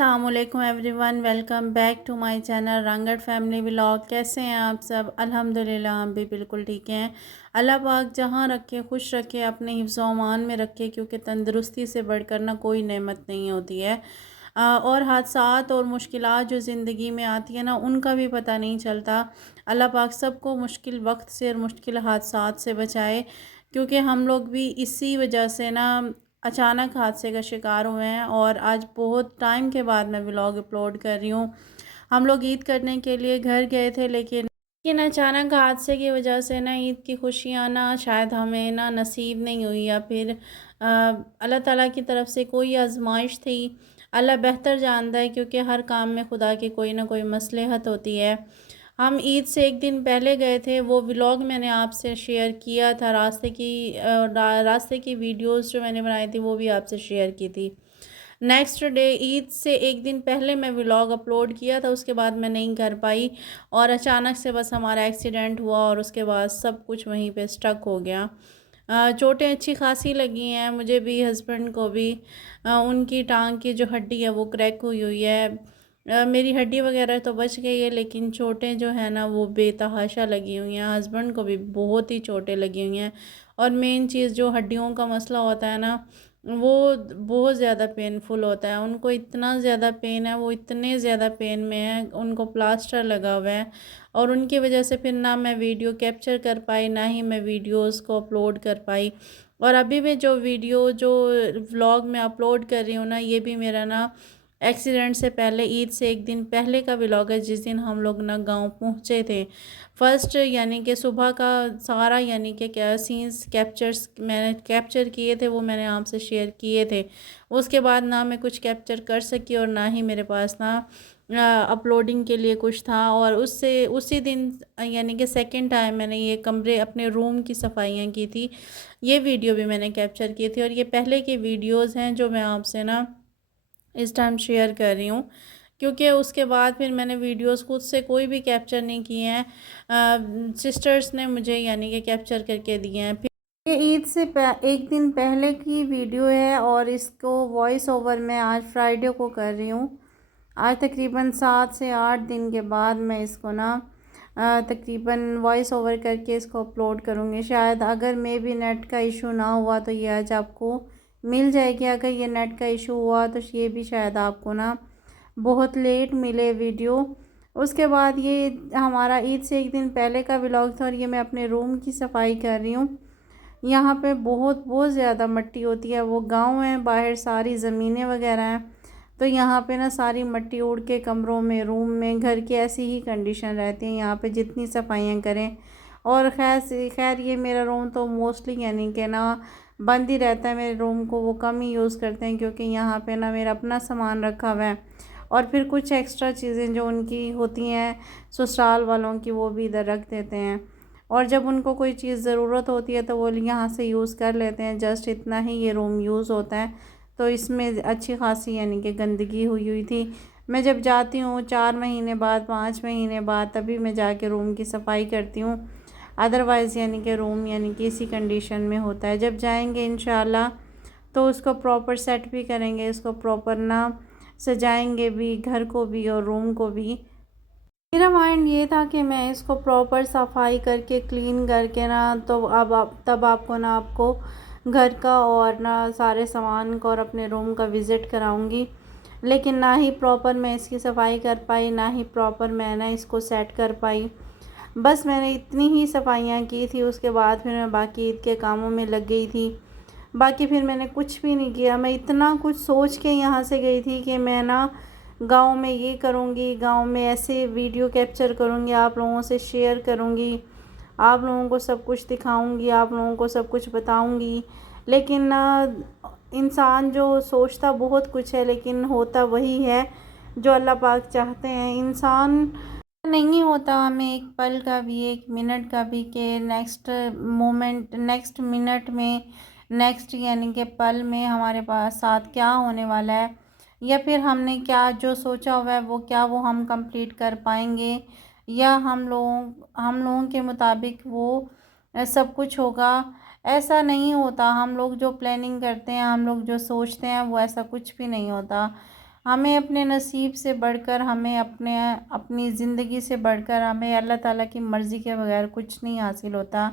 अस्सलामुअलैकुम everyone, welcome back to my channel Rangat family vlog. कैसे हैं आप सब? अल्हम्दुलिल्लाह हम भी बिल्कुल ठीक हैं। अल्लाह पाक जहां रखे खुश रखे, अपने हिफ्ज़ व अमान में रखे, क्योंकि तंदुरुस्ती से बढ़कर ना कोई नेमत नहीं होती है। और हादसात और मुश्किलात जो ज़िंदगी में आती है ना, उनका भी पता नहीं चलता। अल्लाह पाक सबको मुश्किल वक्त से और मुश्किल हादसात से बचाए, क्योंकि हम लोग भी इसी वजह से ना अचानक हादसे का शिकार हुए हैं। और आज बहुत टाइम के बाद मैं व्लॉग अपलोड कर रही हूँ। हम लोग ईद करने के लिए घर गए थे, लेकिन अचानक हादसे की वजह से ना ईद की खुशियाँ ना शायद हमें ना नसीब नहीं हुई, या फिर अल्लाह ताला की तरफ से कोई आजमाइश थी। अल्लाह बेहतर जानता है, क्योंकि हर काम में खुदा की कोई ना कोई मसलहत होती है। हम ईद से एक दिन पहले गए थे, वो व्लॉग मैंने आपसे शेयर किया था। रास्ते की वीडियोस जो मैंने बनाई थी वो भी आपसे शेयर की थी। नेक्स्ट डे ईद से एक दिन पहले मैं व्लॉग अपलोड किया था, उसके बाद मैं नहीं कर पाई। और अचानक से बस हमारा एक्सीडेंट हुआ और उसके बाद सब कुछ वहीं पे स्टक हो गया। चोटें अच्छी खासी लगी हैं मुझे भी, हस्बैंड को भी। उनकी टांग की जो हड्डी है वो क्रैक हुई हुई है। मेरी हड्डी वगैरह तो बच गई है, लेकिन चोटें जो है ना वो बेतहाशा लगी हुई हैं। हस्बैंड को भी बहुत ही चोटें लगी हुई हैं। और मेन चीज़ जो हड्डियों का मसला होता है ना, वो बहुत ज़्यादा पेनफुल होता है। उनको इतना ज़्यादा पेन है, वो इतने ज़्यादा पेन में है, उनको प्लास्टर लगा हुआ है। और उनकी वजह से फिर ना मैं वीडियो कैप्चर कर पाई, ना ही मैं वीडियोस को अपलोड कर पाई। और अभी भी जो व्लॉग मैं अपलोड कर रही हूँ ना, ये भी मेरा ना एक्सीडेंट से पहले, ईद से एक दिन पहले का व्लॉग है, जिस दिन हम लोग ना गांव पहुंचे थे। फर्स्ट यानी कि सुबह का सारा यानी कि क्या सीन्स कैप्चर्स मैंने कैप्चर किए थे, वो मैंने आपसे शेयर किए थे। उसके बाद ना मैं कुछ कैप्चर कर सकी, और ना ही मेरे पास ना अपलोडिंग के लिए कुछ था। और उससे उसी दिन यानी कि सेकंड टाइम मैंने ये कमरे अपने रूम की सफाइयाँ की थी। ये वीडियो भी मैंने कैप्चर की थी, और ये पहले की वीडियोज़ हैं जो मैं आपसे ना इस टाइम शेयर कर रही हूँ। क्योंकि उसके बाद फिर मैंने वीडियोस खुद से कोई भी कैप्चर नहीं किए हैं, सिस्टर्स ने मुझे यानी कि कैप्चर करके दिए हैं। फिर ये ईद से एक दिन पहले की वीडियो है, और इसको वॉइस ओवर मैं आज फ्राइडे को कर रही हूँ। आज तकरीबन 7 से 8 दिन के बाद मैं इसको ना तकरीबन वॉइस ओवर करके इसको अपलोड करूँगी। शायद अगर मे भी नेट का इशू ना हुआ तो ये आज आपको मिल जाएगी। अगर ये नेट का इशू हुआ तो ये भी शायद आपको ना बहुत लेट मिले वीडियो। उसके बाद ये हमारा ईद से एक दिन पहले का व्लॉग था, और ये मैं अपने रूम की सफाई कर रही हूँ। यहाँ पे बहुत बहुत ज़्यादा मिट्टी होती है। वो गांव है, बाहर सारी ज़मीनें वगैरह हैं, तो यहाँ पे ना सारी मिट्टी उड़ के कमरों में, रूम में, घर की ऐसी ही कंडीशन रहती है यहाँ पे जितनी सफाइयाँ करें। और खैर ये मेरा रूम तो मोस्टली यानी कि ना बंद ही रहता है। मेरे रूम को वो कम ही यूज़ करते हैं, क्योंकि यहाँ पे ना मेरा अपना सामान रखा हुआ है, और फिर कुछ एक्स्ट्रा चीज़ें जो उनकी होती हैं ससुराल वालों की, वो भी इधर रख देते हैं। और जब उनको कोई चीज़ ज़रूरत होती है तो वो यहाँ से यूज़ कर लेते हैं। जस्ट इतना ही ये रूम यूज़ होता है। तो इसमें अच्छी खासी यानी कि गंदगी हुई हुई थी। मैं जब जाती हूँ 4 महीने बाद, 5 महीने बाद, तभी मैं जाके रूम की सफाई करती हूँ। अदरवाइज़ यानी कि रूम यानी कि इसी कंडीशन में होता है। जब जाएंगे इंशाल्लाह तो उसको प्रॉपर सेट भी करेंगे, इसको प्रॉपर ना सजाएंगे भी, घर को भी और रूम को भी। मेरा माइंड ये था कि मैं इसको प्रॉपर सफाई करके क्लीन करके ना, तो अब तब आपको ना आपको घर का और ना सारे सामान को और अपने रूम का विज़िट कराऊंगी। लेकिन ना ही प्रॉपर मैं इसकी सफाई कर पाई, ना ही प्रॉपर मैं ना इसको सेट कर पाई। बस मैंने इतनी ही सफाइयाँ की थी, उसके बाद फिर मैं बाकी ईद के कामों में लग गई थी। बाकी फिर मैंने कुछ भी नहीं किया। मैं इतना कुछ सोच के यहाँ से गई थी कि मैं ना गांव में ये करूँगी, गांव में ऐसे वीडियो कैप्चर करूँगी, आप लोगों से शेयर करूँगी, आप लोगों को सब कुछ दिखाऊँगी, आप लोगों को सब कुछ बताऊँगी। लेकिन ना इंसान जो सोचता बहुत कुछ है, लेकिन होता वही है जो अल्लाह पाक चाहते हैं। इंसान नहीं होता हमें एक पल का भी, एक मिनट का भी, कि नेक्स्ट मोमेंट, नेक्स्ट मिनट में, नेक्स्ट यानी कि पल में हमारे पास साथ क्या होने वाला है, या फिर हमने क्या जो सोचा हुआ है वो क्या वो हम कंप्लीट कर पाएंगे, या हम लोगों के मुताबिक वो सब कुछ होगा। ऐसा नहीं होता। हम लोग जो प्लानिंग करते हैं, हम लोग जो सोचते हैं, वो ऐसा कुछ भी नहीं होता। हमें अपने नसीब से बढ़कर, हमें अपनी ज़िंदगी से बढ़कर हमें अल्लाह ताला की मर्ज़ी के बगैर कुछ नहीं हासिल होता।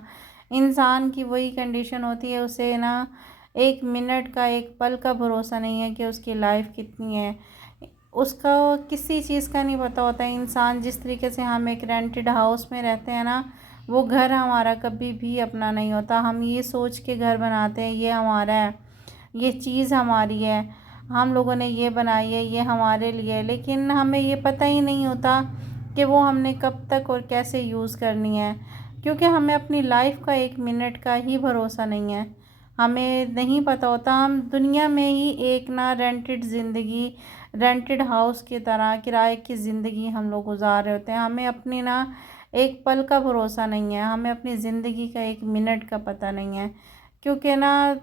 इंसान की वही कंडीशन होती है, उसे ना 1 मिनट का, 1 पल का भरोसा नहीं है कि उसकी लाइफ़ कितनी है। उसका किसी चीज़ का नहीं पता होता। इंसान जिस तरीके से हम एक रेंटेड हाउस में रहते हैं ना, वो घर हमारा कभी भी अपना नहीं होता। हम ये सोच के घर बनाते हैं ये हमारा है, ये चीज़ हमारी है, हम लोगों ने ये बनाई है, ये हमारे लिए है, लेकिन हमें ये पता ही नहीं होता कि वो हमने कब तक और कैसे यूज़ करनी है। क्योंकि हमें अपनी लाइफ का 1 मिनट का ही भरोसा नहीं है। हमें नहीं पता होता, हम दुनिया में ही एक ना रेंटेड ज़िंदगी, रेंटेड हाउस की तरह किराए की ज़िंदगी हम लोग गुज़ार रहे होते हैं। हमें अपनी ना 1 पल का भरोसा नहीं है, हमें अपनी ज़िंदगी का 1 मिनट का पता नहीं है। क्योंकि ना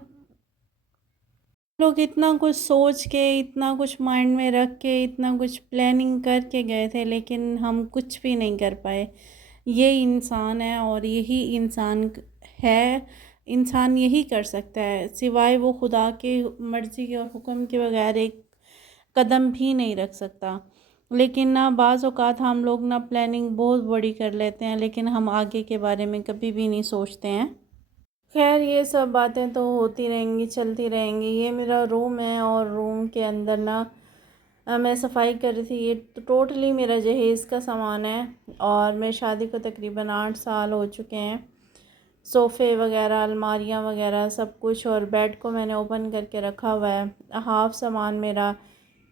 लोग इतना कुछ सोच के, इतना कुछ माइंड में रख के, इतना कुछ प्लानिंग करके गए थे, लेकिन हम कुछ भी नहीं कर पाए। ये इंसान है और यही इंसान है, इंसान यही कर सकता है, सिवाय वो खुदा की मर्ज़ी के और हुक्म के बगैर एक कदम भी नहीं रख सकता। लेकिन ना बाज़ औक़ात हम लोग ना प्लानिंग बहुत बड़ी कर लेते हैं, लेकिन हम आगे के बारे में कभी भी नहीं सोचते हैं। खैर ये सब बातें तो होती रहेंगी, चलती रहेंगी। ये मेरा रूम है और रूम के अंदर ना मैं सफाई कर रही थी। ये तो टोटली मेरा जहेज़ का सामान है और मेरी शादी को तकरीबन 8 साल हो चुके हैं। सोफ़े वगैरह, अलमारियाँ वगैरह सब कुछ, और बेड को मैंने ओपन करके रखा हुआ है। हाफ़ सामान मेरा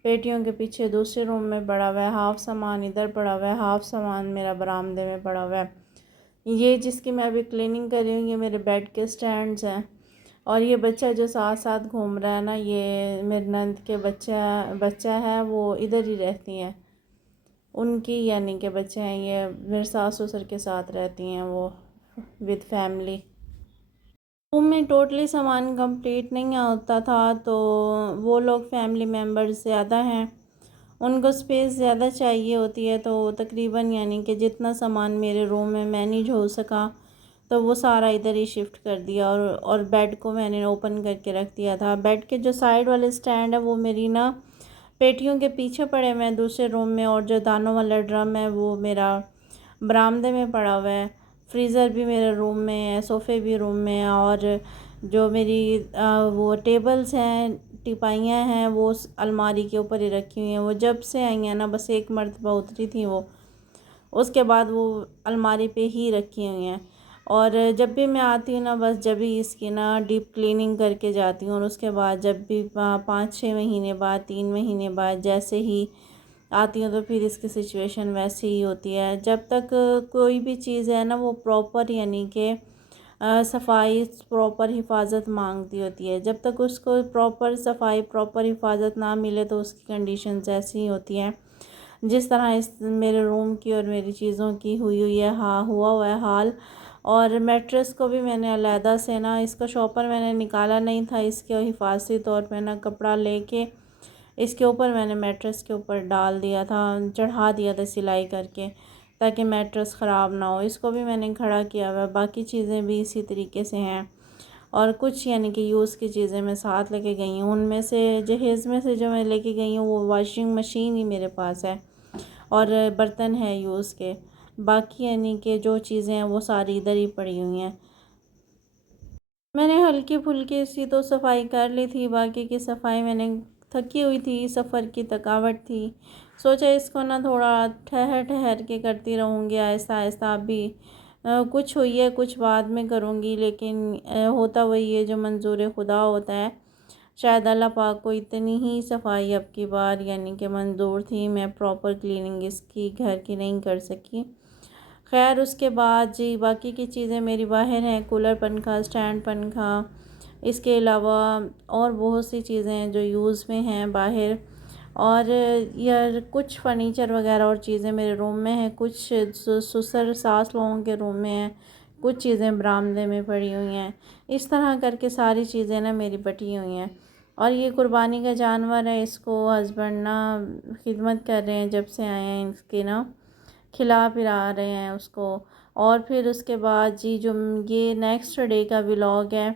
पेटियों के पीछे दूसरे रूम में पड़ा हुआ है, हाफ़ सामान इधर पड़ा हुआ है, हाफ़ सामान मेरा बरामदे में पड़ा हुआ है। ये जिसकी मैं अभी क्लीनिंग कर रही हूँ, ये मेरे बेड के स्टैंड्स हैं। और ये बच्चा जो साथ साथ घूम रहा है ना, ये मेरी नंद के बच्चा है, वो इधर ही रहती हैं, उनकी यानी के बच्चे हैं। ये मेरे सास ससुर के साथ रहती हैं वो, विद फैमिली। रूम में टोटली सामान कंप्लीट नहीं होता था, तो वो लोग फैमिली मेम्बर्स ज़्यादा हैं, उनको स्पेस ज़्यादा चाहिए होती है, तो तकरीबन यानी कि जितना सामान मेरे रूम में मैनेज हो सका तो वो सारा इधर ही शिफ्ट कर दिया। और बेड को मैंने ओपन करके रख दिया था। बेड के जो साइड वाले स्टैंड है वो मेरी ना पेटियों के पीछे पड़े हुए हैं दूसरे रूम में, और जो दानों वाला ड्रम है वो मेरा बरामदे में पड़ा हुआ है। फ्रीज़र भी मेरे रूम में है, सोफ़े भी रूम में है, और जो मेरी वो टेबल्स हैं, टिपाइयाँ हैं, वो अलमारी के ऊपर ही रखी हुई हैं। वो जब से आई हैं ना, बस एक मरतबा उतरी थी वो, उसके बाद वो अलमारी पे ही रखी हुई हैं। और जब भी मैं आती हूँ ना, बस जब भी इसकी ना डीप क्लीनिंग करके जाती हूँ, और उसके बाद जब भी 5-6 महीने बाद, 3 महीने बाद जैसे ही आती हूँ, तो फिर इसकी सिचुएशन वैसी ही होती है। जब तक कोई भी चीज़ है ना वो प्रॉपर यानी कि सफाई, प्रॉपर हिफाजत मांगती होती है, जब तक उसको प्रॉपर सफाई, प्रॉपर हिफाजत ना मिले तो उसकी कंडीशंस ऐसी ही होती हैं जिस तरह इस मेरे रूम की और मेरी चीज़ों की हुई है, हाँ हुआ हुआ है हाल। और मैट्रेस को भी मैंने अलहदा से ना, इसका शॉपर मैंने निकाला नहीं था, इसके हिफाजती तौर पे ना कपड़ा लेके इसके ऊपर मैंने मैट्रेस के ऊपर डाल दिया था, चढ़ा दिया था सिलाई करके, ताकि मैट्रेस ख़राब ना हो। इसको भी मैंने खड़ा किया हुआ है, बाकी चीज़ें भी इसी तरीके से हैं। और कुछ यानी कि यूज़ की चीज़ें मैं साथ लेके गई हूँ, उनमें से जहेज़ में से जो मैं लेके गई हूँ वो वॉशिंग मशीन ही मेरे पास है, और बर्तन है यूज़ के। बाकी यानी कि जो चीज़ें हैं वो सारी इधर ही पड़ी हुई हैं। मैंने हल्की फुल्की सी तो सफाई कर ली थी, बाकी की सफाई मैंने, थकी हुई थी, सफ़र की थकावट थी, सोचा इसको ना थोड़ा ठहर ठहर के करती रहूँगी, आहिस्ता आहिस्ता। अभी कुछ हुई है, कुछ बाद में करूँगी, लेकिन होता वही है जो मंजूर खुदा होता है। शायद अल्लाह पाक को इतनी ही सफाई अब की बार यानी कि मंजूर थी, मैं प्रॉपर क्लीनिंग इसकी घर की नहीं कर सकी। खैर उसके बाद जी बाकी की चीज़ें मेरी बाहर हैं, कूलर, पंखा, स्टैंड पंखा, इसके अलावा और बहुत सी चीज़ें हैं जो यूज़ में हैं बाहर। और यार कुछ फ़र्नीचर वगैरह और चीज़ें मेरे रूम में हैं, कुछ ससुर सास लोगों के रूम में हैं, कुछ चीज़ें बरामदे में पड़ी हुई हैं। इस तरह करके सारी चीज़ें ना मेरी बटी हुई हैं। और ये कुर्बानी का जानवर है, इसको हस्बैंड ना खिदमत कर रहे हैं, जब से आए हैं इसके ना खिला पिला रहे हैं उसको। और फिर उसके बाद जी जो ये नेक्स्ट डे का व्लॉग है,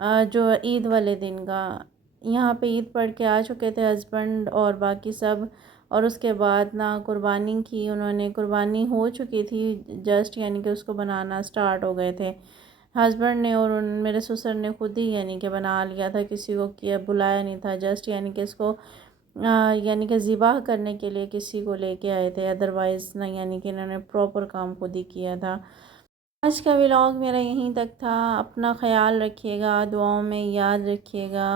जो ईद वाले दिन का, यहाँ पे ईद पढ़ के आ चुके थे हस्बैंड और बाकी सब। और उसके बाद ना कुर्बानी की उन्होंने, कुर्बानी हो चुकी थी जस्ट, यानी कि उसको बनाना स्टार्ट हो गए थे हस्बैंड ने, और मेरे ससुर ने खुद ही यानी कि बना लिया था, किसी को किया बुलाया नहीं था, जस्ट यानी कि इसको यानी कि ज़िबाह करने के लिए किसी को लेके आए थे, अदरवाइज़ नहीं, यानी कि इन्होंने प्रॉपर काम खुद ही किया था। आज का व्लॉग मेरा यहीं तक था। अपना ख़याल रखिएगा, दुआओं में याद रखिएगा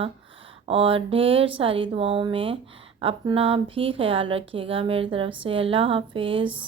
और ढेर सारी दुआओं में अपना भी ख़याल रखिएगा। मेरी तरफ़ से अल्लाह हाफ़िज़।